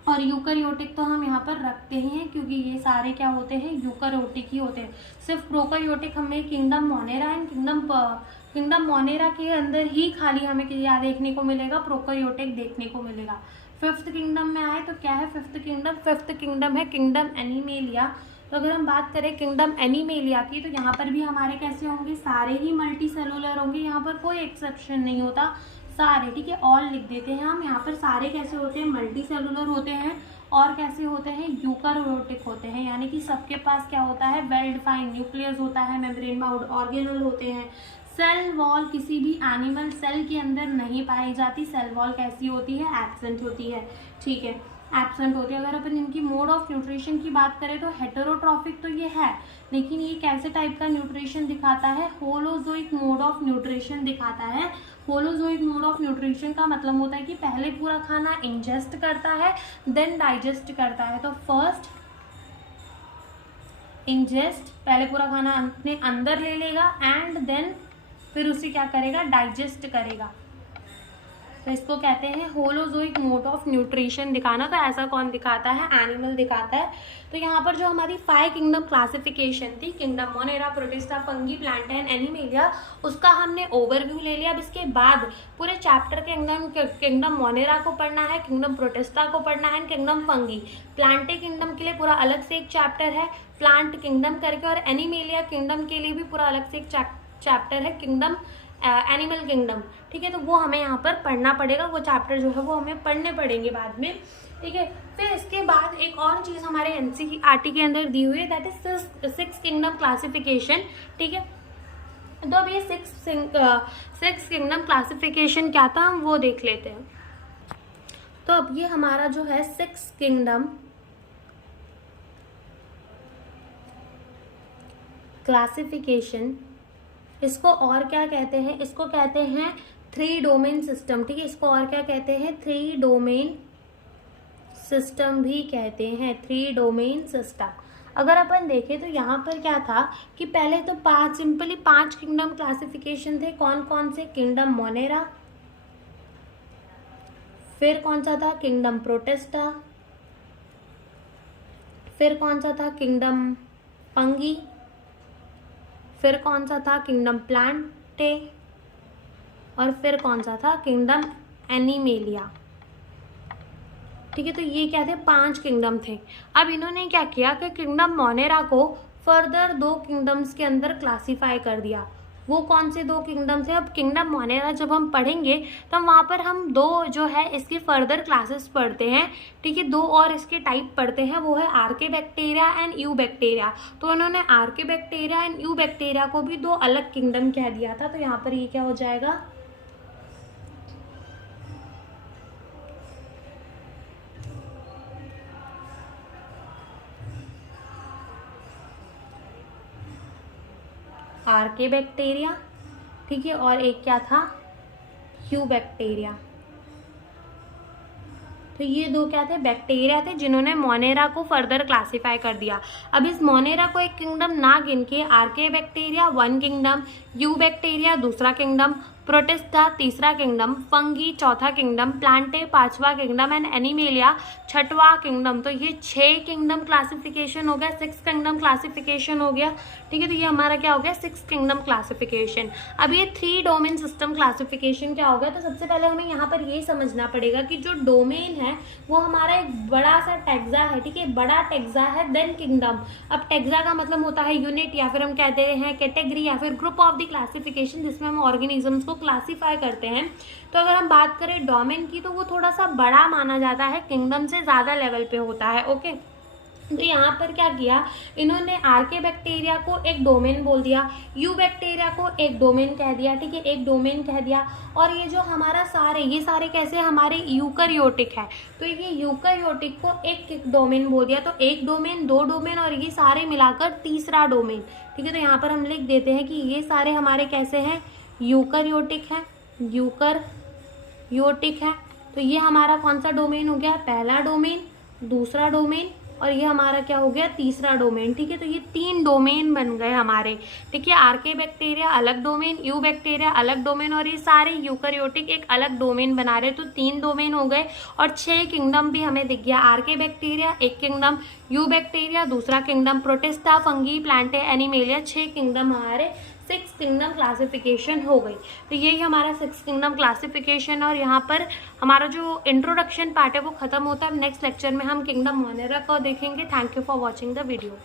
और यूकैरियोटिक तो हम यहाँ पर रखते ही हैं क्योंकि ये सारे क्या होते हैं, यूकैरियोटिक ही होते हैं। सिर्फ प्रोकैरियोटिक हमें kingdom Monera and kingdom Monera के अंदर ही खाली हमें क्या देखने को मिलेगा, प्रोकैरियोटिक देखने को मिलेगा। फिफ्थ किंगडम में आए तो क्या है फिफ्थ किंगडम है किंगडम एनिमेलिया। तो अगर हम बात करें किंगडम एनिमेलिया की, तो यहाँ पर भी हमारे कैसे होंगे, सारे ही मल्टी सेलुलर होंगे। यहाँ पर कोई एक्सेप्शन नहीं होता, सारे। ठीक है, ऑल लिख देते हैं हम। यहाँ पर सारे कैसे होते हैं, मल्टी सेलुलर होते हैं और कैसे होते हैं, यूकैरियोटिक होते हैं। यानी कि सबके पास क्या होता है, वेल डिफाइंड न्यूक्लियस होता है, मेम्ब्रेन बाउंड ऑर्गेनल होते हैं। सेल वॉल किसी भी एनिमल सेल के अंदर नहीं पाई जाती। सेल वॉल कैसी होती है, एब्सेंट होती है। ठीक है, एब्सेंट होती है। अगर अपन इनकी मोड ऑफ न्यूट्रिशन की बात करें तो हेटेरोट्रॉपिक तो ये है, लेकिन ये कैसे टाइप का न्यूट्रिशन दिखाता है, होलोजोइक मोड ऑफ न्यूट्रिशन दिखाता है। होलोजोइक मोड ऑफ न्यूट्रिशन का मतलब होता है कि पहले पूरा खाना इंजेस्ट करता है, देन डाइजेस्ट करता है। तो फर्स्ट इंजेस्ट, पहले पूरा खाना अपने अंदर ले लेगा एंड देन फिर उसे क्या करेगा, डाइजेस्ट करेगा। तो इसको कहते हैं होलोजोइक मोड ऑफ न्यूट्रिशन दिखाना। तो ऐसा कौन दिखाता है? एनिमल दिखाता है। तो यहाँ पर जो हमारी 5 किंगडम क्लासिफिकेशन थी, kingdom Monera, protista, fungi, plant and animalia, उसका हमने ओवरव्यू ले लिया। अब इसके बाद पूरे चैप्टर के किंगडम मोनेरा को पढ़ना है, किंगडम प्रोटिस्टा को पढ़ना है, किंगडम फंगी। प्लांटे किंगडम के लिए पूरा अलग से एक चैप्टर है प्लांट किंगडम करके, और एनिमेलिया किंगडम के लिए भी पूरा अलग से एक चैप्टर है किंगडम एनिमल किंगडम। ठीक है, तो वो हमें यहाँ पर पढ़ना पड़ेगा। वो चैप्टर जो है वो हमें पढ़ने पड़ेंगे बाद में। ठीक है, फिर इसके बाद एक और चीज़ हमारे एनसीईआरटी के अंदर दी हुई है, दैट इज 6 किंगडम क्लासिफिकेशन। ठीक है, तो अब ये 6 किंगडम क्लासिफिकेशन क्या था हम वो देख लेते हैं। तो अब ये हमारा जो है 6 किंगडम क्लासिफिकेशन, इसको और क्या कहते हैं? इसको कहते हैं 3 डोमेन सिस्टम। ठीक है, इसको और क्या कहते हैं? 3 डोमेन सिस्टम भी कहते हैं, 3 डोमेन सिस्टम। अगर अपन देखें तो यहाँ पर क्या था कि पहले तो 5 किंगडम क्लासिफिकेशन थे। कौन कौन से? किंगडम मोनेरा, फिर कौन सा था? किंगडम प्रोटिस्टा, फिर कौन सा था? किंगडम फंगी, फिर कौन सा था? किंगडम प्लांटे, और फिर कौन सा था? Kingdom animalia. ठीक है, तो ये क्या थे? 5 किंगडम थे। अब इन्होंने क्या किया कि किंगडम मोनेरा को फर्दर 2 किंगडम्स के अंदर क्लासीफाई कर दिया। वो कौन से 2 किंगडम थे? अब किंगडम मोनेरा जब हम पढ़ेंगे तो वहाँ पर हम 2 जो है इसके फर्दर क्लासेस पढ़ते हैं। ठीक है, 2 और इसके टाइप पढ़ते हैं, वो है आर्के बैक्टीरिया एंड यू बैक्टीरिया। तो उन्होंने आर्के बैक्टीरिया एंड यू बैक्टीरिया को भी 2 अलग किंगडम कह दिया था। तो यहाँ पर ये क्या हो जाएगा? आर्के बैक्टीरिया। ठीक है, और एक क्या था? You bacteria. तो ये 2 क्या थे? बैक्टीरिया थे जिन्होंने मोनेरा को फर्दर क्लासिफाई कर दिया। अब इस मोनेरा को एक किंगडम ना गिन के archaebacteria 1 kingdom, eubacteria 2रा किंगडम, प्रोटिस्टा 3रा किंगडम, फंगी 4था किंगडम, प्लांटे 5वां किंगडम एंड एनिमेलिया 6वां किंगडम। तो ये 6 किंगडम क्लासिफिकेशन हो गया, 6 किंगडम क्लासिफिकेशन हो गया। ठीक है, तो ये हमारा क्या हो गया? 6 किंगडम क्लासिफिकेशन। अब ये 3 डोमेन सिस्टम क्लासिफिकेशन क्या हो गया? तो सबसे पहले हमें यहाँ पर ये समझना पड़ेगा कि जो डोमेन है वो हमारा एक बड़ा सा टेक्सा है। ठीक है, बड़ा टेक्सा है देन किंगडम। अब टेक्सा का मतलब होता है यूनिट, या फिर हम कहते हैं कैटेगरी, या फिर ग्रुप ऑफ द क्लासिफिकेशन, जिसमें हम ऑर्गेनिजम्स को क्लासीफाई करते हैं। तो अगर हम बात करें डोमेन की तो वो थोड़ा सा बड़ा माना जाता है, किंगडम से ज़्यादा लेवल पे होता है। ओके, तो यहाँ पर क्या किया इन्होंने? आर्के बैक्टीरिया को एक डोमेन बोल दिया, यू बैक्टीरिया को एक डोमेन कह दिया। ठीक है, एक डोमेन कह दिया। और ये जो हमारा ये सारे कैसे हमारे यूकैरियोटिक है, तो ये यूकैरियोटिक को एक डोमेन बोल दिया। तो 1 डोमेन, 2 डोमेन, और ये सारे मिलाकर 3रा डोमेन। ठीक है, तो यहाँ पर हम लिख देते हैं कि ये सारे हमारे कैसे हैं? यूकैरियोटिक है, यूकैरियोटिक है। तो ये हमारा कौन सा डोमेन हो गया? पहला डोमेन, दूसरा डोमेन, और ये हमारा क्या हो गया? 3रा डोमेन। ठीक है, तो ये 3 डोमेन बन गए हमारे। ठीक है, आर्के बैक्टीरिया अलग डोमेन, यू बैक्टीरिया अलग डोमेन, और ये सारे यूकैरियोटिक एक अलग डोमेन बना रहे। तो 3 डोमेन हो गए, और 6 किंगडम भी हमें दिख गया। Archaebacteria 1 kingdom, eubacteria 2रा kingdom, Protista, fungi, Plantae, Animalia 6 kingdom हमारे 6 किंगडम क्लासिफिकेशन हो गई। तो यही हमारा 6 किंगडम क्लासिफिकेशन। और यहाँ पर हमारा जो इंट्रोडक्शन पार्ट है वो खत्म होता है। नेक्स्ट लेक्चर में हम किंगडम मोनेरा को देखेंगे। Thank you for watching the video.